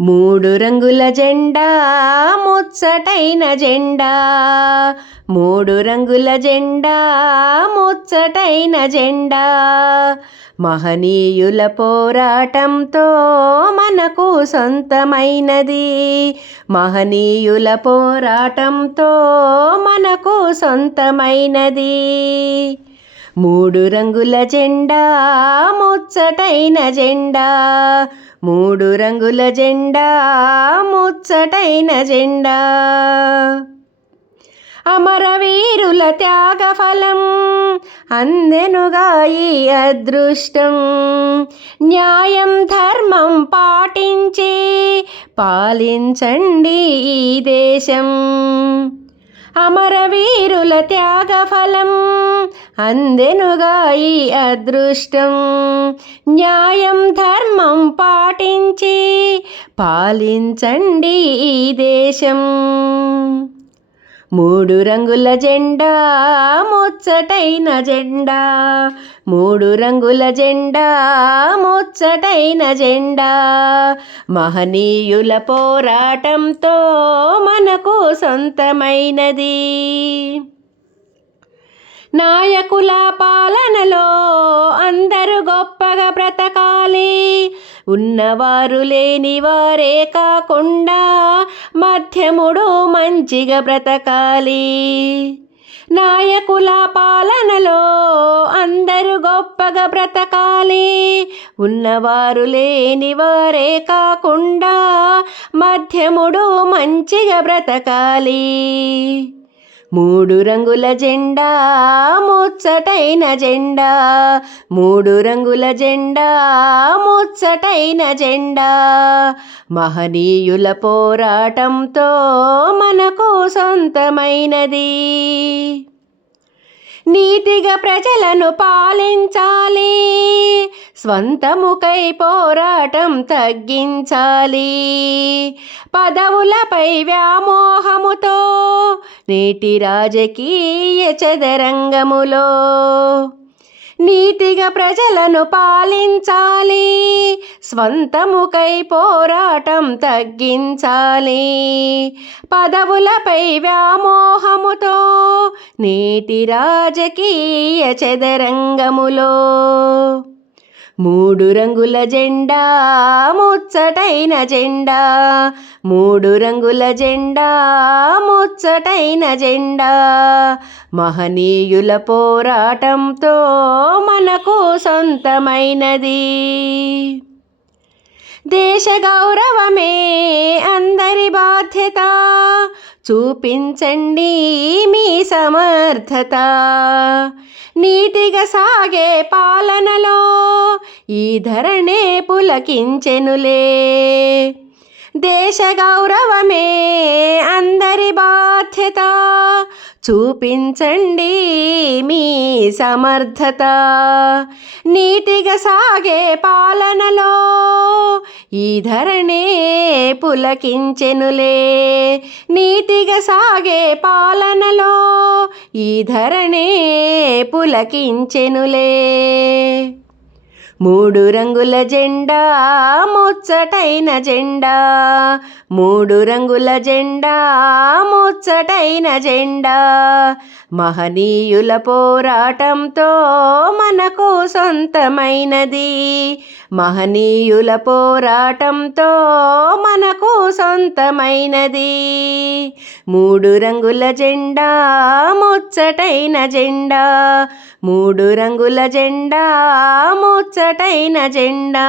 మూడు రంగుల జెండా ముచ్చటైన జెండా. మూడు రంగుల జెండా ముచ్చటైన జెండా. మహనీయుల పోరాటంతో మనకు సొంతమైనది. మహనీయుల పోరాటంతో మనకు సొంతమైనది. మూడు రంగుల జెండా ముచ్చటైన జెండా. మూడు రంగుల జెండా ముచ్చటైన జెండా. అమరవీరుల త్యాగఫలం అందెనుగా ఈ అదృష్టం. న్యాయం ధర్మం పాటించి పాలించండి ఈ దేశం. అమరవీరుల త్యాగఫలం అందెనుగా ఈ అదృష్టం. న్యాయం ధర్మం పాటించి పాలించండి ఈ దేశం. మూడు రంగుల జెండా ముచ్చటైన జెండా. మూడు రంగుల జెండా ముచ్చటైన జెండా. మహనీయుల పోరాటంతో మనకు సొంతమైనది. నాయకుల పాలనలో అందరూ గొప్పగా బ్రతకాలి. ఉన్నవారు లేని వారే కాకుండా మధ్యముడు మంచిగా బ్రతకాలి. నాయకుల పాలనలో అందరూ గొప్పగా బ్రతకాలి. ఉన్నవారు లేని వారే కాకుండా మధ్యముడు మంచిగా బ్రతకాలి. మూడు రంగుల జెండా ముచ్చటైన జెండా. మూడు రంగుల జెండా ముచ్చటైన జెండా. మహనీయుల పోరాటంతో మనకు సొంతమైనది. నీతిగా ప్రజలను పాలించాలి. స్వంతముకై పోరాటం తగ్గించాలి. పదవులపై వ్యామోహముతో నేటి రాజకీయ చదరంగములో నీతిగా ప్రజలను పాలించాలి స్వంతముకై పోరాటం తగ్గించాలి. పదవులపై వ్యామోహముతో నేటి రాజకీయ చదరంగములో మూడు రంగుల జెండా ముచ్చటైన జెండా. మూడు రంగుల జెండా ముచ్చటైన జెండా. మహనీయుల పోరాటంతో మనకు సొంతమైనది. దేశ గౌరవమే అందరి బాధ్యత. చూపించండి మీ సమర్థత. నీతిగా సాగే పాలనలో ఈ ధరణే పులకించెనులే. దేశ గౌరవమే అందరి బాధ్యత. చూపించండి మీ సమర్థత. నీతిగా సాగే పాలనలో ఈ ధరణే పులకించెనులే. నీతిగా సాగే పాలనలో ఈ ధరణే పులకించెనులే. మూడు రంగుల జెండా ముచ్చటైన జెండా. మూడు రంగుల జెండా ముచ్చటైన జెండా. మహనీయుల పోరాటంతో మనకు సొంతమైనది. మహనీయుల పోరాటంతో మనకు సొంతమైనది. మూడు రంగుల జెండా ముచ్చటైన జెండా. మూడు రంగుల జెండా ముచ్చటైన జెండా.